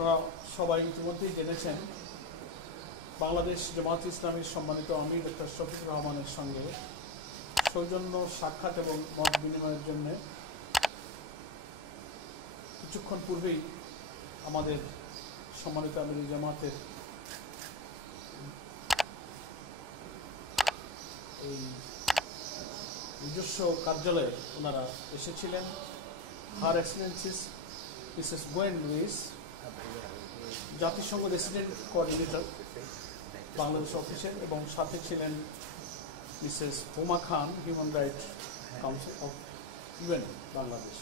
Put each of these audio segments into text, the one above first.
আপনারা সবাই ইতিমধ্যেই জেনেছেন বাংলাদেশ জামায়াতে ইসলামীর সম্মানিত আমির ডক্টর শফিকুর রহমানের সঙ্গে সৌজন্য সাক্ষাৎ এবং মত বিনিময়ের জন্য কিছুক্ষণ পূর্বেই আমাদের সম্মানিত আমির জামায়াতের এই নিজস্ব কার্যালয়ে ওনারা এসেছিলেন। হার এক্সেলেন্সিস মিসেস গোয়েন লুইস, জাতিসংঘ রেসিডেন্ট কোঅর্ডিনেটর বাংলাদেশ অফিসের, এবং সাথে ছিলেন Mrs Huma Khan, human rights council of UN Bangladesh.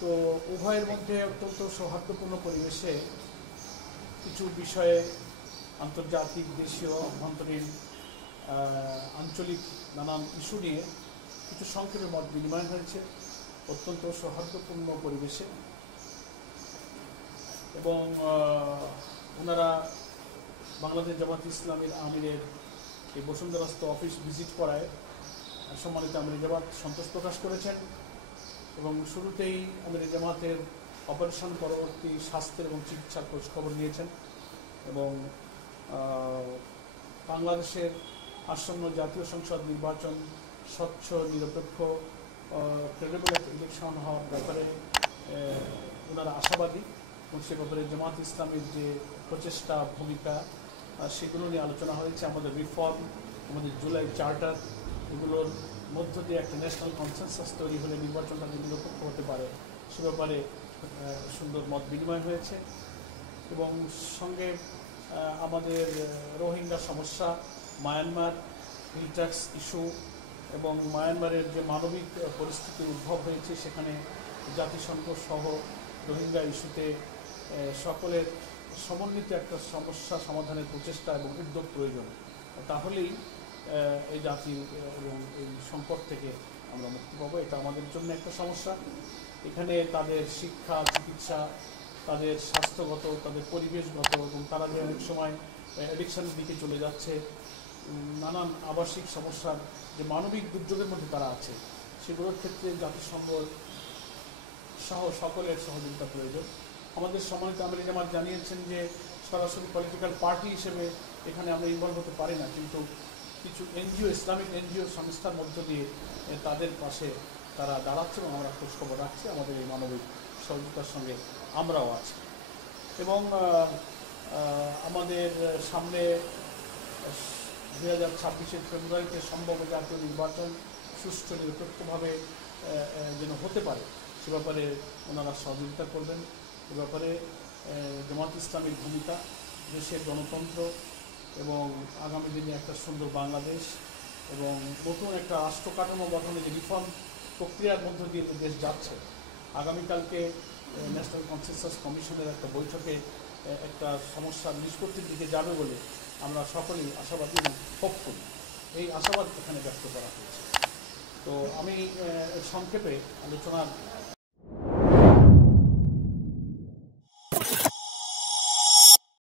তো উভয়ের মধ্যে অত্যন্ত সৌহার্দ্যপূর্ণ পরিবেশে কিছু বিষয়ে আন্তর্জাতিক, দেশীয়, অভ্যন্তরীণ, আঞ্চলিক নানান ইস্যু নিয়ে কিছু সংক্ষেপে মত বিনিময় হয়েছে অত্যন্ত সৌহার্দ্যপূর্ণ পরিবেশে। এবং ওনারা বাংলাদেশ জামায়াতে ইসলামীর আমিরের এই বসুন্ধরাস্থ অফিস ভিজিট করায় সম্মানিত আমির জামাত সন্তোষ প্রকাশ করেছেন এবং শুরুতেই আমির জামাতের অপারেশন পরবর্তী স্বাস্থ্যের এবং চিকিৎসার খোঁজখবর নিয়েছেন এবং বাংলাদেশের আসন্ন জাতীয় সংসদ নির্বাচন স্বচ্ছ, নিরপেক্ষ, ক্রেডিবল ইলেকশন হওয়ার ব্যাপারে ওনারা আশাবাদী এবং সে ব্যাপারে জামায়াতে ইসলামের যে প্রচেষ্টা, ভূমিকা, সেগুলো নিয়ে আলোচনা হয়েছে। আমাদের রিফর্ম, আমাদের জুলাই চার্টার, এগুলোর মধ্য দিয়ে একটা ন্যাশনাল কনসেনসাস তৈরি হলে নির্বাচনটা নিরপেক্ষ হতে পারে সে ব্যাপারে সুন্দর মত বিনিময় হয়েছে। এবং সঙ্গে আমাদের রোহিঙ্গা সমস্যা, মায়ানমার হিল ট্যাক্স ইস্যু এবং মায়ানমারের যে মানবিক পরিস্থিতির উদ্ভব হয়েছে সেখানে জাতিসংঘ সহ রোহিঙ্গা ইস্যুতে সকলের সমন্বিত একটা সমস্যা সমাধানের প্রচেষ্টা এবং উদ্যোগ প্রয়োজন। তাহলেই এই জাতি এবং এই সংকট থেকে আমরা মুক্তি পাবো। এটা আমাদের জন্য একটা সমস্যা। এখানে তাদের শিক্ষা, চিকিৎসা, তাদের স্বাস্থ্যগত, তাদের পরিবেশগত, এবং তারা যে অনেক সময় অ্যাডিকশনের দিকে চলে যাচ্ছে, নানান আবাসিক সমস্যার যে মানবিক দুর্যোগের মধ্যে তারা আছে, সেগুলোর ক্ষেত্রে জাতিসংঘ সহ সকলের সহযোগিতা প্রয়োজন। আমাদের সম্মানিত আমির জামাত জানিয়েছেন যে সরাসরি পলিটিক্যাল পার্টি হিসেবে এখানে আমরা ইনভলভ হতে পারি না, কিন্তু কিছু এনজিও, ইসলামিক এনজিও সংস্থার মধ্য দিয়ে তাদের পাশে তারা দাঁড়াচ্ছে এবং আমরা খোঁজখবর রাখছি। আমাদের এই মানবিক সহযোগিতার সঙ্গে আমরাও আছি। এবং আমাদের সামনে 2026 ফেব্রুয়ারিতে সম্ভব জাতীয় নির্বাচন সুষ্ঠু, নিরপেক্ষভাবে যেন হতে পারে সে ব্যাপারে ওনারা সহযোগিতা করবেন। এ ব্যাপারে জামায়াতে ইসলামীর ভূমিকা, দেশের গণতন্ত্র এবং আগামী দিনে একটা সুন্দর বাংলাদেশ এবং নতুন একটা রাষ্ট্র কাঠামো গঠনে যে রিফর্ম প্রক্রিয়ার মধ্য দিয়ে দেশ যাচ্ছে, আগামীকালকে ন্যাশনাল কনসেনসাস কমিশনের একটা বৈঠকে একটা সমস্যার নিষ্পত্তির দিকে যাবে বলে আমরা সকলেই আশাবাদী এবং হোপফুল। এই আশাবাদ এখানে ব্যক্ত করা হয়েছে। তো আমি সংক্ষেপে আলোচনার